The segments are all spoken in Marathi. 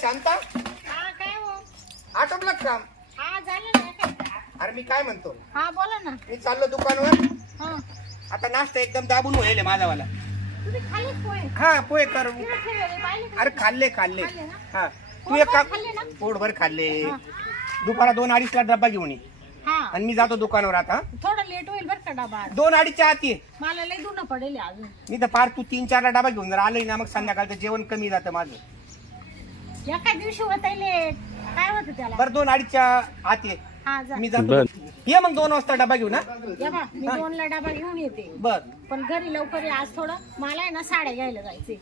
शांता हा काय हो? आटोपलं का काम? हा झालं ना काय? अरे मी काय म्हणतो, हा बोला ना. मी चाललो दुकानावर. हा आता नाश्ता एकदम दाबून होईल माझावाला. तुम्ही खाल्ले पोहे? हा पोहे कर. तिकडे ठेवलेले पाहिले का? अरे खाल्ले खाल्ले. खाल्ले ना? हा तू एक काम, खाल्ले ना? पोटभर खाल्ले. हा. दुपारा 2-2:30 ला डब्बा घेऊन ये हा आणि मी जातो दुकानावर आता. थोडं लेट होईल बरं का डबा. 2-2:30च्या आत ये. मला लय धुणं पडेल अजून. मी तर फार तू 3-4 ला डबा घेऊन जर आलोय ना, मग संध्याकाळचं जेवण कमी जातं माझं. एका दिवशी होत लेट. काय होतं त्याला? बरं 2-2:30च्या आत ये. हा जा. मी जातो. ये मग 2 वाजता डबा घेऊन. या बा मी 2 ला डबा घेऊन येते. बर पण घरी लवकर ये आज थोडं. मला आहे ना साड्या घ्यायला जायचे.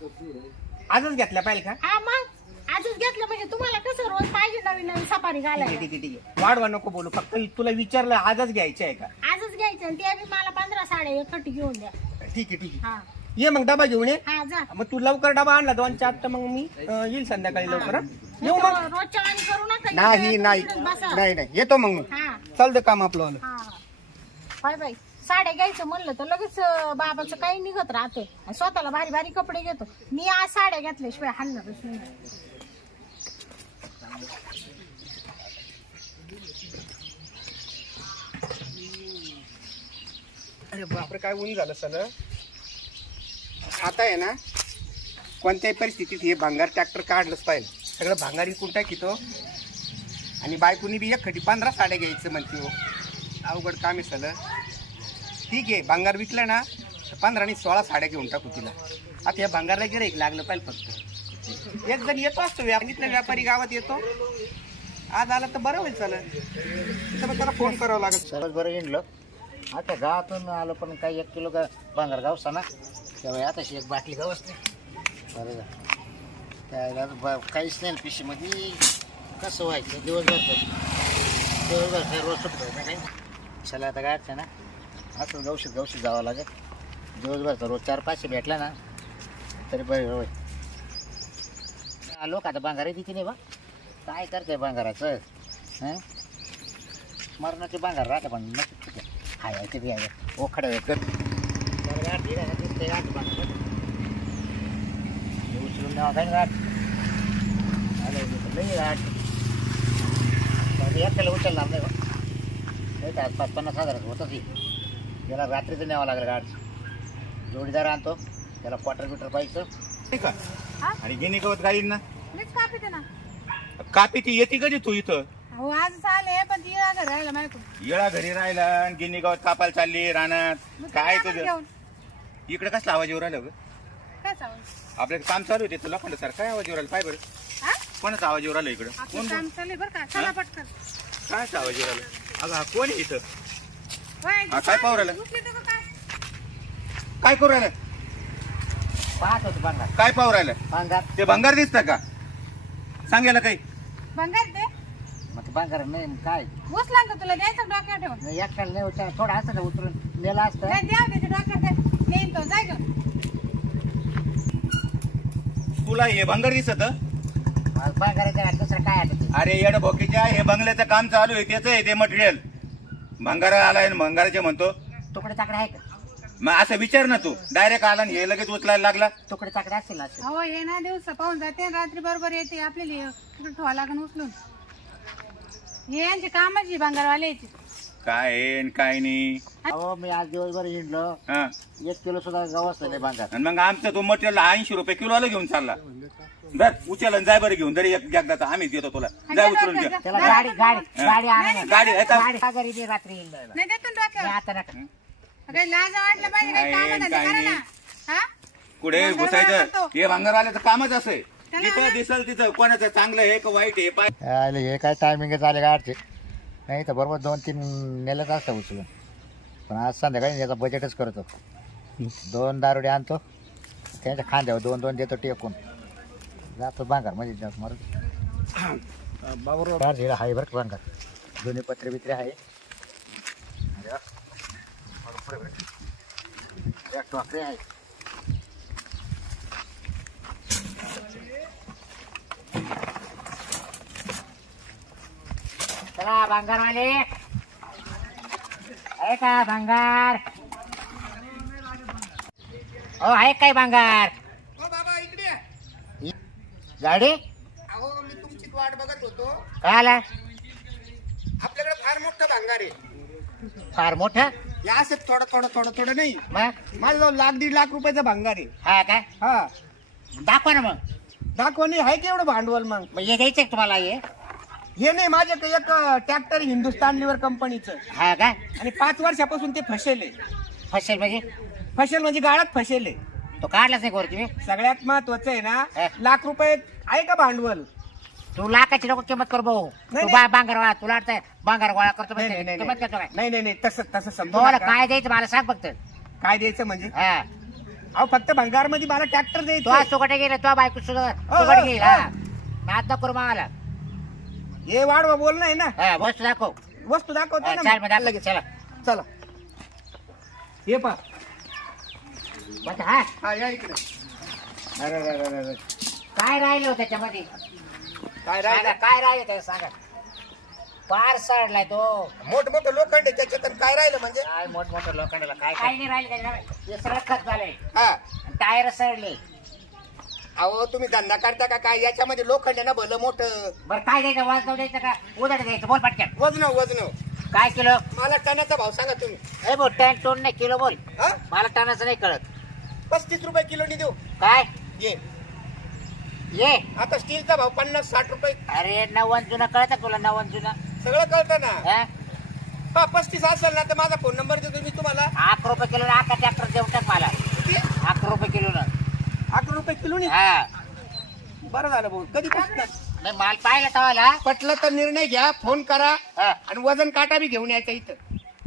आजच घेतल्या पाहिजे का? हा मग आजच घेतलं म्हणजे तुम्हाला कसं रोज पाहिजे नवीन नवीन सफारी ठीक आहे घालायला. ठीक आहे ठीक आहे. वाढवा नको बोलू, फक्त तुला विचारलं आजच घ्यायचे आहे का? आजच घ्यायचं आणि ते बी मला 15 साड्या एकटी घेऊन द्या. ठीक आहे ठीक आहे. हा ये मग डबा घेऊन ये. हा जा. मग तू लवकर डबा आणला 2-4 तर मग मी येईल संध्याकाळी लवकर. हा? येऊ मग. रोजच्या वाणी करू नका. नाही नाही इथेच बसा. नाही नाही येतो मग मी. हा चालतं काम आपलं. हा बाय बाय. साड्या घ्यायचं म्हणलं तर लगेच बाबाचं काही निघत राहतं आणि स्वतःला भारी भारी कपडे घेतो. मी आज साड्या घेतल्याशिवाय हलणारच नाही. अरे बापरे काय ऊन झालं सगळं. आता आहे ना, कोणत्याही परिस्थितीत हे भांगार ट्रॅक्टर काढलंच पाहिजे. सगळं भांगार इकून टाकीतो आणि बायकोनी बी एकखटी 15 साड्या घ्यायचं म्हणते. हो अवघड काम आहे सगळं. ठीक आहे, भांगार विकलं ना तर 15 आणि 16 साड्या घेऊन टाकू तिला. आता या भांगारला गिऱ्हाईक लागलं पाहिजे. फक्त एक जण येतो असतो इथला व्यापारी गावात येतो. आज आला तर बरं होईल. चालेल तिथं मग त्याला फोन करावा लागेल. सर्वच बरं हिंडलो. आता गावातून आलो पण काही 1 किलो भांगार गावस ना तेव्हा आताशी एक बाटली गावस नाही. बरं झालं. त्याला काहीच नाही पिशीमध्ये. कसं व्हायचं दिवसभर काय रोज सुटतो ना काही. चला आता गाडचं ना असं गवशीत जावं लागेल. दिवसभरचा रोज 4-5 भेटला ना तरी बरं होय. आलो का आता भांगार तिथे नाही बा. काय करते भांगाराचं हां. मरणाचे भांगार राहते पण नक्की हाय ते बी आहे. ओखडा येत उचलून द्यावा काय गाठ आलं लई गाठ. एकट्याला उचलणार नाही बा. आज 50,000 होतं ती. त्याला रात्रीचं न्यावं लागलं गाठ. जोडीदार आणतो त्याला क्वार्टर पाहिजे का? आणि गिनी गवत गाईंना मीच कापी दे ना. कापी ती येते कधी तू इथं? हो आज आले पण ती घरी राहिला माहिती. येळा घरी राहिला आणि गिनी गवत कापायला चालली रानात. काय तुझं इकडे कसला आवाज येऊ राहिला ग? काय चालू? आपलं काम चालू होते तुला पण सर काय आवाज येऊ राहिला? पाय बरं कोणाचा आवाज येऊ राहिला इकडं? आपलं काम चालू बरं का. चला पटकन. काय आवाज येऊ राहिला? अगं हा कोण आहे इथं? होय, हा, काय पाहू राहिला? उठले तर काय? काय करू राहिलं? पाहत होतो भांगार. काय पाहू राहिलं? भांगार ते भंगार दिसतं का? सांगायला काही भंगार ते मग ते भांगार नाही काय उचला का तुला द्यायचं डोक्यावर ठेवून? एकट्याला नाही उचल. थोडं असं का उतरून नेला असतं. नाही द्या त्याच्या डोक्यावर नेईन तो. जाय गं. तुला हे भंगार दिसत? भांगाराच्या दुसरं काय आलं ते? अरे येड भोकीच्या हे बंगल्याचं काम चालू आहे त्याचं आहे ते मटेरियल. भंगारा आलाय आणि भंगाराचे म्हणतो. तुकडे ताकडे आहे का? मग असं विचार ना तू. डायरेक्ट आला आणि हे लगेच उचलायला लागला. तुकडे ताकडे असतील ना असे. अहो हे ना दिवसा पाहून जाते रात्री बरोबर येते. आपल्याला तिकडे ठेवा लागून उचलून. हे यांची कामाची भांगारवाल्याची. काय आहे आणि काय नाही. अहो मी आज दिवसभर हिंडलो. हा 1 किलो सुद्धा गावस नाही भांगार. आणि मग आमचं तो मटेरियल 80 रुपये किलोला घेऊन चालला. बर उचल आणि जाय बरं घेऊन. तरी एकदा आम्हीच देतो तुला. जाय उचलून घ्या. त्याला गाडी आणा ना. गाडी आहे का? गाडी घरी दे रात्री येईल. नाही देतो ना डोक्यावर. आता नका. काही लाज वाटलं पाहिजे. काही काय कामं काय करा ना. नाही. हा कुठे भंगार घुसायचं? करतो. हे भंगारवाल्याचं कामच असं आहे. त्याला तिथं दिसल तिथं कोणाचं चांगलं आहे का वाईट आहे पाय. हे काय टायमिंग झाले गाडचे नाही तर बरोबर 2-3 नेलंच असतं उचलून. पण आज संध्याकाळी याचा बजेटच करतो. 2 दारुडे आणतो त्यांच्या खांद्यावर 2-2 देतो टेकून. जातो भांगार म्हणजे जात मारून बाबूराव आहे बरं भांगार. दोन्ही पत्रे बित्रे आहे. टोकरे आहे. चला भांगारवाले आहे का भांगार? हो आहे काय भांगार? बाबा इकडे गाडी अहो तुमचीच वाट बघत होतो. काय आला आपल्याकडे फार मोठं भांगार आहे. फार मोठं या असं थोडं नाही. मग माझं 1.5-1.5 लाख रुपयाचा भांगार आहे. हा काय हा दाखवा ना मग दाखवणे आहे की एवढं भांडवल. मग हे घ्यायचं का तुम्हाला हे नाही माझ्याकडे एक ट्रॅक्टर हिंदुस्तान लिव्हर कंपनीचं हा काय आणि 5 वर्षापासून ते फसेल आहे. फसेल म्हणजे फसेल म्हणजे गाळात फसेल आहे. तो काढलाच नाही गोर तुम्ही सगळ्यात महत्वाचं आहे ना हा. 1,00,000 रुपये आहे का भांडवल. तू लाखाची नको किंमत कर भाऊ नाही, तू बांगर वाळा तुला वाटतंय बांगर गोळा करतो नाही माहिती नाही आहे? किंमत करतो काय नाही तसं समजा तुम्हाला काय द्यायचं मला सांग फक्त काय द्यायचं म्हणजे. हा अहो फक्त भंगार मध्ये मला ट्रॅक्टर तो द्यायचं. आज सुगटे गेले तो बायको सुगट हो, घेईल हो. हा नाद नको करू मला हे वाढवा बोलणं आहे ना. हा वस्तू दाखव वस्तू दाखवते ना चाल मग. मग दाखव लगेच चला चला हे पा. बघ हा हा या इकडे. अरे काय राहिलं हो त्याच्यामध्ये काय सांगा राहिलं. काय राहिलं त्याला सांगा पार सडलाय तो मोठं लोखंड आहे त्याच्यात आणि काय राहिलं म्हणजे. काय मोठमोठं लोखंडाला काय काय नाही राहिलं त्याच्यामध्ये हे सगळं खत झालंय हा टायर सडले अहो तुम्ही धंदा करता का काय. याच्यामध्ये लोखंड आहे ना भलं मोठं. बरं काय द्यायचं वाजव द्यायचं का उदट द्यायचं बोल पटकन वजन काय किलो मला टनाचा भाव सांगा तुम्ही. ए बोल टन टोन नाही किलो बोल हा मला टनाचं नाही कळत 35 रुपये किलोनी देऊ. काय ये ये आता स्टीलचा भाव 50-60 रुपये. अरे 90 जुना कळत तुला 90 जुना सगळं कळतं ना. हा? 35 असेल ना तर माझा फोन नंबर देतो मी तुम्हाला. 11 रुपये किलो आका ट्रॅक्टर देऊ टाक मला किती. 11 रुपये किलो ना 11 रुपये किलोनी. हा बरं झालं भाऊ. कधी पासून नाही माल पाहिला तवाला पटलं तर निर्णय घ्या. फोन करा हा आणि वजन काटा बी घेऊन यायचं इथं.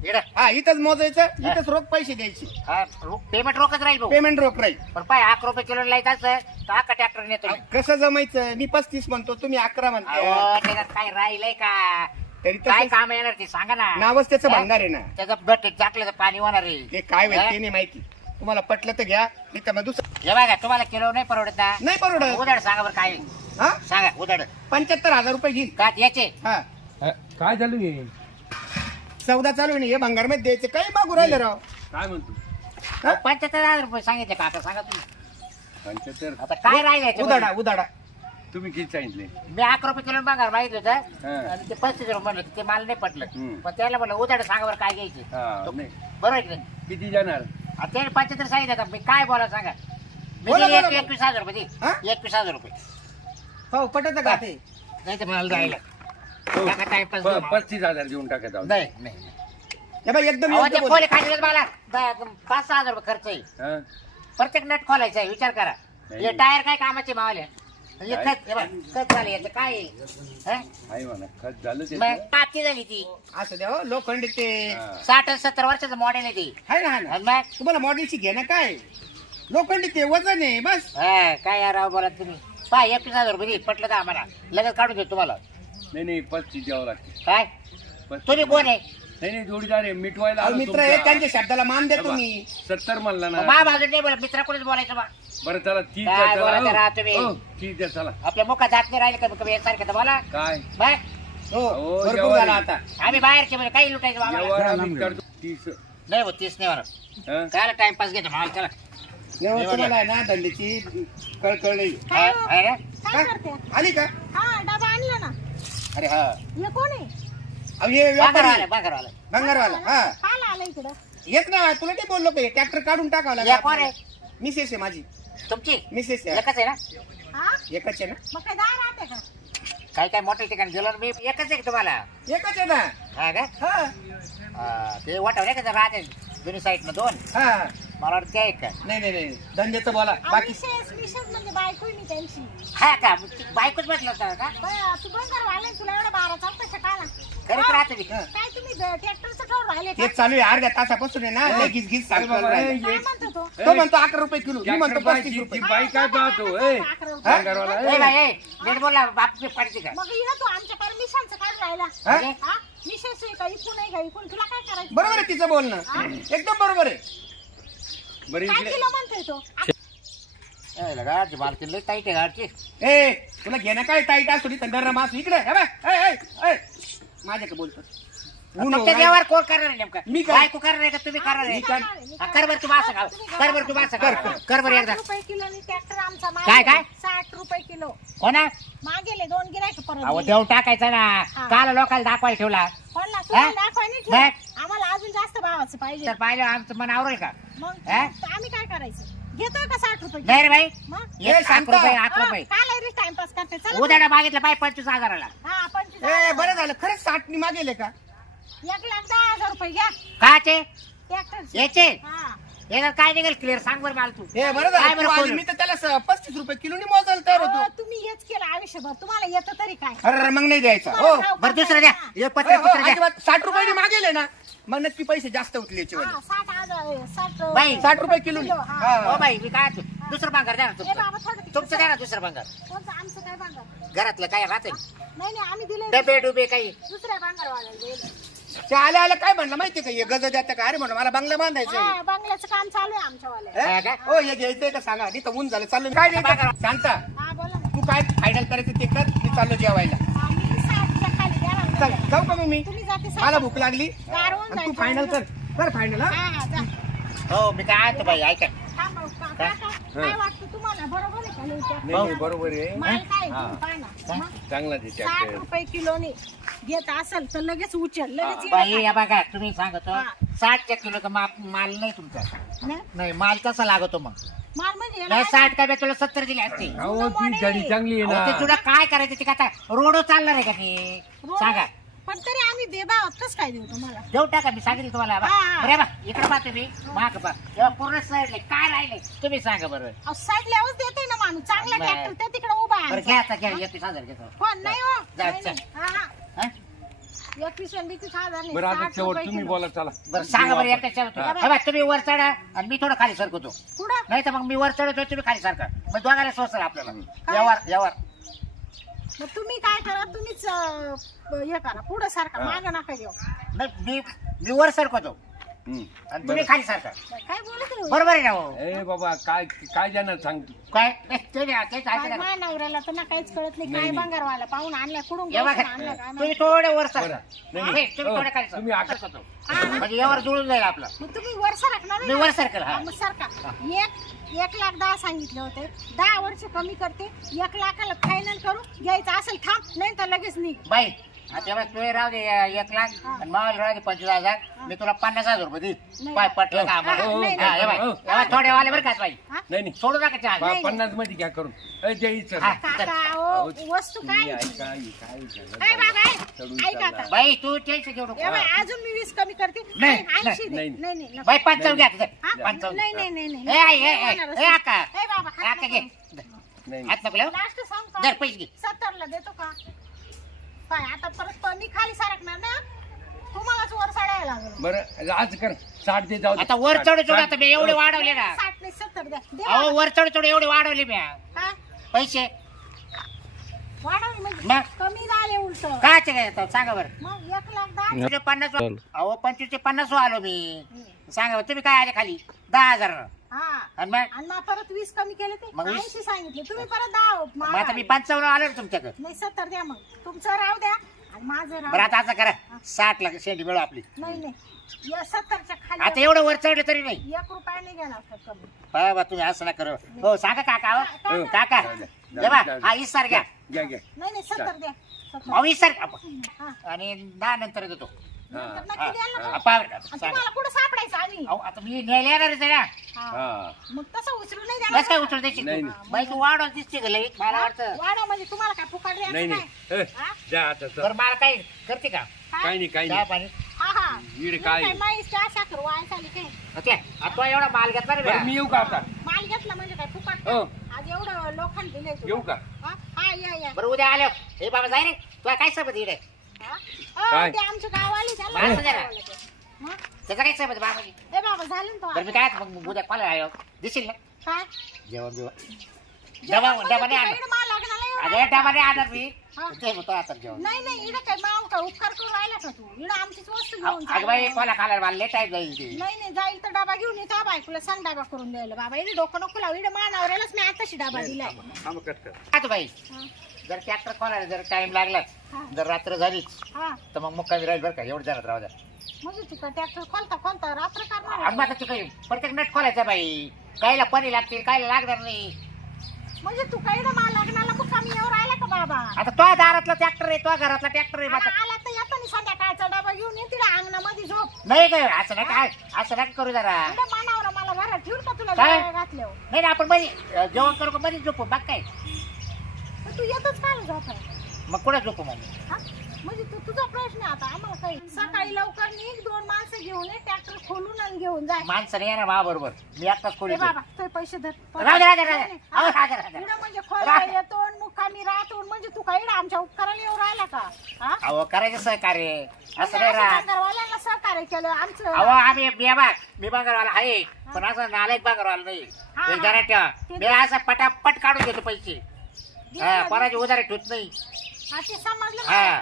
इकडं. हा इथंच मोजायचं. इथंच रोख पैसे द्यायचे. हा पेमेंट रोखच राहील भाऊ पेमेंट रोख राहील. पण पाय 11 रुपये किलो लाईत असं तर आका ट्रॅक्टर नेतो मी. कसं जमायचं. मी 35 म्हणतो तुम्ही 11 म्हणता. अहो, त्याच्यात काय राहिलंय का तरी काय तर काम येणार ते सांगा ना नावच त्याचं हा? भांगार आहे ना. त्याचं बट टाकलं तर पाणी होणार आहे ते काय होईल हा? ते नाही माहिती. तुम्हाला पटलं तर घ्या नाही तर मग दुसरं. हे बघा तुम्हाला किलो नाही परवडत ना नाही परवडत. उदाड सांगा बरं काय हा सांगा उदाड 75,000 रुपये घेईन. का याचे हा काय चालू आहे सौदा चालू आहे ना. हे भंगार मध्ये द्यायचं काही मागू राहिलं राव. काय म्हणतो 75,000 रुपये सांगितले का आता सांगा तुम्ही 75 आता काय राहिलं याच्यामध्ये? उदाडा तुम्ही किती सांगितले मी 11 रुपये किलो बघा माहिती होतं हा. आणि ते 35 रुपये म्हणलं ते मला नाही पटलं हम्म. पण त्याला म्हणलं उदाड सांगा बरं काय घ्यायचे हा, तो- नाही. बरोबर आहे की नाही? किती जाणार आता त्याने 75 सांगितलं का मी काय बोला सांगा मी बोला, दिले बोला. 21,000 रुपये दे. हा? 21,000 रुपये हो पटत का ते. नाही तर मला राहिलं हो. टाका टाइमपास देऊ. 35,000 देऊन टाकत आहोत नाही नाही नाही. हे बघ एकदम अहो, योग्य ते बोल. खोले खाली मला 5,000 रुपये खर्च आहे हा? प्रत्येक नट खोलायचा आहे विचार करा नाही. हे टायर काय कामाचे मावले हे खत हे बघ, खत झालं याचं काय आहे? हं? आहे म्हणा खत झालं मग त्याचं. टाकी झाली ती असं द्या हो, लोखंड ते हा. 60-70 वर्षाचं मॉडेल आहे ती आहे ना. आहे ना. आणि मग तुम्हाला मॉडेलची घे ना काय. लोखंड ते वजन आहे बस. हा, काय यार राव बोला तुम्ही पहा 21,000 रुपये दे पटलं का आम्हाला लगेच काढून देतो तुम्हाला नाही 35 द्यावं लागते काय 35. तुम्ही कोण आहे नाही जोडीदार आहे मिटवायला अहो, आलो मित्र आहे तुमच्या. त्यांच्या शब्दाला मान देतो बघा, मी. 70 म्हणला ना मा बाजू नाही बोला मित्रा कोणीच बोलायचं बा बरं चला 30 काय द्या, चला. बोलायचं हो. राव तुम्ही? हो, 30 द्या चला आपल्या मुखात जात नाही राहिले कमी कमी एकसारखे तर बोला काय बाय हो अहो, भरपूर जेवारी. झाला आता. आम्ही बाहेरचे म्हणजे काही लुटायचं बा आम्हाला. व्यवहार आम्ही करतो 30 नाही होत 30 नाही म्हणा हा? काय टाइमपास घेतो मला चला एवढं तुम्हाला आहे ना धंद्याची कळकळ नाही. काय हो? अरे काय करते आली का. हा डबा आणला ना. अरे हा हे कोण आहे? अहो, हे व्यापारी बांगरवाला भंगारवाला. हा काल आला इकडं. येत ना तुला ते बोललो का ट्रॅक्टर काढून टाकावं या लागेल कोण आहे आपल्याला. मिसेस आहे माझी. तुमची मिसेस आहे. एकच आहे ना हा एकच आहे ना. मग काय दार राहते का? काय काय मोठ्या ठिकाणी गेलो ना मी एकच आहे का तुम्हाला एकच आहे ना. हा का हा ते वाटव नाही का ते राहते दोन्ही साईडनं 2 हा मला वाटतं ते आहे का नाही धंद्याचं बोला बाकी. विशेष म्हणजे बायको आहे मी त्यांची. हा का मग ती बायकोच म्हटलं होतं का तू बंगार वाले तुला एवढा 12 चौकशा काढला. खरंच राहते मी हा. काय तुम्ही ट्रॅक्टरचं कवर राहिले का? तेच चालू आहे अर्ध्या तासापासून आहे ना. हो. लय घिस अरे बाबा, राहिलं. काय म्हणतो तो? तो म्हणतो 11 रुपये किलो. मी म्हणतो 35 रुपये. ती बाई काय पाहतो ए भंगारवाला, ए ए. बाई ए नीट बोलला बापची पडते का मग इथं तू आमच्या परमिशनचं काढून राहिला. हा? हा? विशेष आहे का इकून आहे का इकून तुला काय करायचं? बरोबर आहे तिचं बोलणं. एकदम बरोबर आहे. बरं काय इकडे किलो म्हणतोय तो? गाडची मालकी लई टाईट आहे गाडची ए तुला घेणं काय टाईट असतो ती थंडर मास इकडे हे बघ. ए, ए, ए. माझ्याकडे बोलतो ऊन तुमच्या हो, जेवावर कोण करणार आहे नेमकं मी कर- बायको करणार आहे का तुम्ही करणार आहे कर बरं तुम्ही असं का कर बरं तुम्ही असं कर, का कर. कर बरं एकदा 60 रुपये किलोनी ट्रॅक्टर आमचा काय, काय? 60 रुपये किलो कोणा मागेले 2 गिरायक परत अहो दिले. देऊन टाकायचा ना हा. काल लोकांना दाखवायला ठेवला कोणला तुम्हाला हा? दाखवाय नाही नाही. ठेवलं. आम्हाला अजून जास्त भावाचं पाहिजे तर पाहिलं आमचं मन आवरेल का मग हा? आम्ही काय करायचं घेतोय का 60 रुपये नाही रे बाई मग ए, 8 शांता. रुपये 8 रुपये काय टाइमपास करते चला उद्या मागितलं बाई 25,000ला हा 25 ए बरं झालं खरंच 60 नि मागेले का 1,10,000 रुपये घ्या काचे ट्रॅक्टर याचे हा याला काय निघेल क्लिअर सांग बरं मला तू ए बरं काय झालं बरं तू आली. खोलून? मी तर त्याला 35 रुपये किलोनी मोजायला तयार अहो, होतो तुम्ही हेच केलं आयुष्यभर तुम्हाला येतं तरी काय अरे मग नाही द्यायचा हो तुम्हाला भाव बरं दुसरं द्या करताय हे हो, पत्र हो, पत्र द्या अजिबात 60 रुपये मागेले ना मग नक्की पैसे जास्त होतील याचे ना. हा, 60 बाई, 60 रुपये किलोनी हा. हा. हो बाई मी काय म्हणतो, दुसरं भांगार द्या ना ए बाबा तुमचं थोडं तिकडे तुमचं द्या ना दुसरं भांगार कोणतं आमचं काय भांगर घरातलं काय राहते नाही नाही आम्ही दिले डबे डुबे काही दुसऱ्या भांगरवाल्याला दिले ते आल्या आल्या काय म्हणलं माहितीये का हे गज द्या का अरे म्हणलं मला बंगला बांधायचं आहे. हा बंगल्याचं काम चालू आहे आमच्यावाले हा हे? का? हो हे घ्यायचंय का सांगा नाही तर ऊन झालं चाललो काय द्यायचं सांगता हा बोला ना तू काय फायनल करायचं ते कर मी चाललो जेवायला हा, मी 60 च्या खाली द्या ना चल मला. जाऊ का मग मी तुम्ही जाते मला 60. भूक लागली गारवून आणि तू जायचं. फायनल कर फायनल हा हा हा जा हो मी काय म्हणतो बाई ऐका थांबा, काय वाटतं तुम्हाला बरोबर आहे का नाही नाही tractor? नाही, बरोबर आहे माल काय हा. तुम्ही पाहा ना. मग चांगला ते 60 ट्रॅक्टर रुपये किलोने घेत असेल तर लगेच उचल लगेच बाई येणं या बघा तुम्ही सांगतो हा. 60 किलो का माल नाही तुमचा काय? नाही? नाही माल तसा लागतो मग माल म्हणजे याला नाही काय 60 काय बे, तुला 70 दिले असते अहो ती गाडी चांगली आहे अहो, ते ना तुला काय करायचं ते का रोड चालणार आहे का ते रोड- सांगा पण तरी आम्ही देदा कसं काय देऊ तुम्हाला देऊ टाका मी सांगितलं तुम्हाला बा. हा. बरं बा इकडे पहा तुम्ही माग पहा तेव्हा पूर्ण साईडले काय राहिले तुम्ही सांगा बरं साईड लेवच देते ना माणूस चांगला नाही. ट्रॅक्टर त्या तिकडे उभा आहे बरं घ्या आता घ्या 31,000 घेतो पण नाही हो जा, नाही, नाही. हा हा हा? 21,000 नाही, बरं आता 60 शेवट रुपये तुम्ही किलो. बोला चला बरं सांगा बरं एकट्या हा. चढतो तुम्ही वर चढा आणि मी थोडं खाली सरकवतो पुढं नाही तर मग मी वर चढवतो तुम्ही खाली सारखा मग दोघांना सोचल आपल्याला यावर मग तुम्ही काय करा तुम्हीच हे करा पुढं सारखा मागं नका देऊ नाही मी वर सरकवतो हम्म. आणि तुम्ही खाली सारखा काय बोलत आहे? बरोबर आहे ना हो ए बाबा काय काय जाणार सांग तू काय तेच ऐकायचं माझ्या नवऱ्याला तर ना काहीच कळत नाही काय नाही. भंगारवाला पाहून आणल्या कुठून या बघा आणलं काय तुम्ही थोडे वर सर बरं. नाही, नाही, नाही. तुम्ही हो, थोडे खाली तुम्ही आका- सरकवतो हा. म्हणजे यावर जुळून जाईल आपलं मग तुम्ही वर सरकणार मी नाही वर ना? सरकल हा हा, मग सरका 1,10,000 सांगितले होते 10 वर्ष कमी करते 1,00,000ला फायनल करू घ्यायचं असेल थांब नाही तर लगेच निघ बाई आता बघ तू राहू दे 1,00,000 आणि मावाला राहू दे 25,000 मी तुला 50,000 रुपये देईन नाही. पाय पटलं का हा, आम्हाला नाही, हा, हे बाई. हो. हे बाई, थोडे वाले बरं का बाई हा? नाही नाही सोडू नका चहा. बा, नाही. 50 मध्ये घ्या करून ए जय सर हा. काका ओ, वस्तू काय तुम्ही ऐका हे काय झालं? काय बाबा चढून ऐका चालला. आता बाई तू टेन्शन घेऊ नको ए बाई, अजून मी 20 कमी करते नाही, 80 दे. नाही. नाही नाही नको. बाई 5,000 घ्या तुझं. हा? 5,000. नाही नाही नाही नाही ए, आई, ए, नाही ए, होणारच ए, नाही. आका. ए बाबा हात आता घे नको. नाही हात नको लावू. लास्ट सांग दर का पैसे घे 70 ला देतो का काय आता परत मी खाली सरकणार ना तुम्हालाच वर चढायला लागेल बरं आज कर 60 दे जाऊ दे. आता वर 60, चढू चढू 60. आता मी एवढे वाढवले ना 60 नाही 70 द्या दे अहो बाबा. वर चढू चढू एवढे वाढवले मी काय पैसे वाढवली म्हणजे मग? कमी झाले उलट कायचे काय येतं? सांगा बरं मग 1,10,000 तुझे 50 अहो 25 ते 50 आलो मी सांगा बरं, तुम्ही काय आले खाली 10,000 हा आणि मग आणि मग परत 20 कमी केले ते मग 80 सांगितले तुम्ही परत 10 मग आता मी 55 आलो ना तुमच्याकडे नाही 70 द्या मग तुमचं राहू द्या आणि माझं राहू बरं द्या. आता असं करा 60 ला शेंडी मिळू आपली नाही नाही या 70च्या आता खाली एवढं वर चढलं तरी नाही 1 रुपया नाही घेणार का कमी बाबा तुम्ही असं ना करू हो सांगा काका हो. काका. काका जाऊ द्या, हे बा, जाऊ द्या. हा इसार घ्या घ्या घ्या नाही नाही 70 द्या 70 अहो इसार हा आणि 10 नंतर देतो नंतर हा, नक्की द्याल ना हा, मग. पहा, आणि सांगा तुम्हाला कुठं सापडायचं आम्ही अहो आता मी न्यायला येणारच आहे ना हा. हा मग तसं उचलून नाही बस द्यायला काय उचल द्यायची नाही, तू? नाही. बाई तू वाढव दिसते का लई मला वाटतं वाढव म्हणजे तुम्हाला काय फुकाट नाही द्यायचं नाही काय ए, हा? जा आता चल. बरं मला काय करते का काय नाही काय चहा नाही पाणी हा हा इकडे मी काय? माईस चहा साखर वाया झाली काय ओके आता एवढा माल घेतला रे बरं बा. मी येऊ का आता माल घेतला म्हणजे काय फुकाट हो. आज एवढं लोखंड दिले येऊ का हा हा या या बरं उद्या आलो हे बाबा जाय रे तुला काय सबत इकडे हा? काय? ते आमच्या गावाले त्याला असं जरा. बोलावलं ते. मग? त्याचा काय सबत बाबा ए बाबा झालं ना तो बरं मी काय मग उद्या कॉल आयो दिसेल ना काय जेवण जेवण जेवण डबा म्हणजे डबा नाही तिकडे माल लागणार अगं डबा नाही आणत मी हा. ते होतो आता जेवण नाही इकडे काय माव का उपकार करून राहिला का तू इकडे आमचीच वस्तू घेऊन अगं बाई चालला. कोणा खायला मला लेट आहे जाईल ती नाही जाईल तर डबा घेऊन येतो बायकोला सांग डबा करून द्यायला बाबा इकडे डोकं नको लावू इकडे मानावरेलाच मी आताशी डबा दिलाय थांब कट कर. आता बाई हा. जर ट्रॅक्टर खोलायला जर टाइम लागला हा. जर रात्र झालीच हा तर मग मुक्कामी राहील बरं का एवढं जाणार राहू द्या म्हणजे तू का ट्रॅक्टर खोलता रात्र करणार आणि मग आता तू काही प्रत्येक नट खोलायचा बाई कायला पणी लागतील कायला लागणार नाही म्हणजे तू काय मला लग्नाला मुक्कामी येऊ राहिला का बाबा आता तो दारातला ट्रॅक्टर आहे तो घरातला ट्रॅक्टर आहे आता माझा आला तर येतो ना संध्याकाळचा डबा घेऊन ये तिकडे अंगणामध्ये झोप नाही काय असं नाही काय असं नाही करू जरा इकडे मानावर मला घरात ठेवून का तुला काय? जेवायला घातल्यावर नाही नाही, आपण मध्ये जेवण करू का मध्ये झोपू बाग काय तर तू येतच काय झोपाय मग कुठे झोपू मग हा? म्हणजे तुझा प्रश्न आहे आता आम्हाला काही सकाळी लवकर निघ 2 माणसं घेऊन ये ट्रॅक्टर खोलून आणि घेऊन जाय माणसं नाही येणार मा बरोबर मी आत्ताच खोली ए बाबा ते पैसे धर राहू दे, राहू दे, राहू दे. नाही, नाही. अहो, राहू दे, राहू दे. इकडं म्हणजे खोलायला येतो आणि मुक्कामी राहतो म्हणजे तू काय इकडं आमच्या उपकाराला येऊ राहिला का हा? अहो करायचं सहकार्य असं म्हणजे नाही असं राहत बांगरवाल्यांना सहकार्य केलं आमचं अहो आम्ही मी बांगरवाला आहे पण असं नालायक बांगरवाला नाही हा, हे जरा ठेवा मी असं पटापट काढून देतो पैसे हा कोणाची उधारी ठेवत नाही हा ते समजलं हा मला.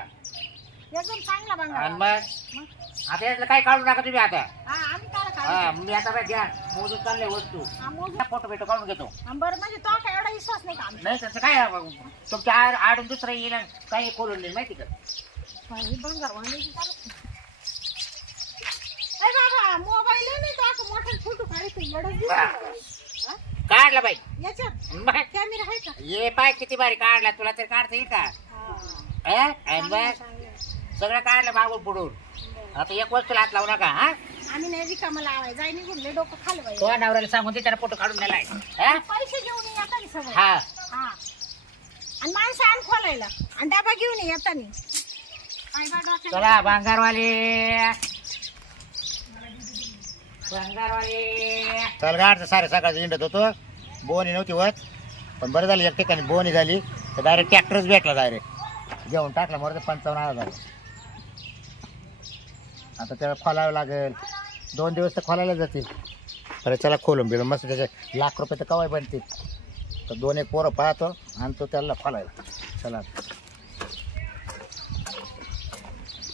एकदम चांगला आणि बांगरवाला मग आता यातलं काही काढू नका तुम्ही आता हा आम्ही त्याला हा काढू मी आता घ्या मोजून चालले वस्तू हा, मोजू. फोटो बिटो काढून घेतो बरं म्हणजे तो काय एवढा विश्वास नाही का आमचा? नाही तसं काय तुमच्या आडून दुसरं येईल आणि काही खोलून नाही माहिती का हे बांगरवाल्याची चालत नाही. ए बाबा मोबाईल नाही तो असं मोठा फोटो काढतो एवढं दिसतं. हा? काढला बाई याच्यात मग कॅमेरा आहे का ये पाय किती भारी काढला तुला तरी काढता येईल का हा. हा? आणि चांगलं, मग चांगलं. सगळं काढलं मागून पुढून आता एक वस्तू हात लावू नका हा आम्ही नाही रिकामा लावाय जाय निघून लय डोकं खाल्लं बाई तो नवऱ्याला सांगून ते त्याला फोटो काढून दिलाय हा? पैसे घेऊन ये येतानी सगळं हा हा आणि माणसं आण खोलायला आणि डबा घेऊन ये येतानी काय बा डोक्यात- चला चल गाडचं सारे सकाळचं इंडत होतो बोनी नव्हती होत पण बरं झालं एक ठिकाणी बोनी झाली तर डायरेक्ट ट्रॅक्टरच भेटला डायरेक्ट घेऊन टाकला मग 55,000 झालं आता त्याला खोलावं लागेल 2 दिवस तर खोलायला जातील तर चला खोलून बिलून मस्त त्याचे ₹1,00,000 तर कवाय बनतील तर 2 एक पोरं पाहतो आणि तो त्याला खोलायला चला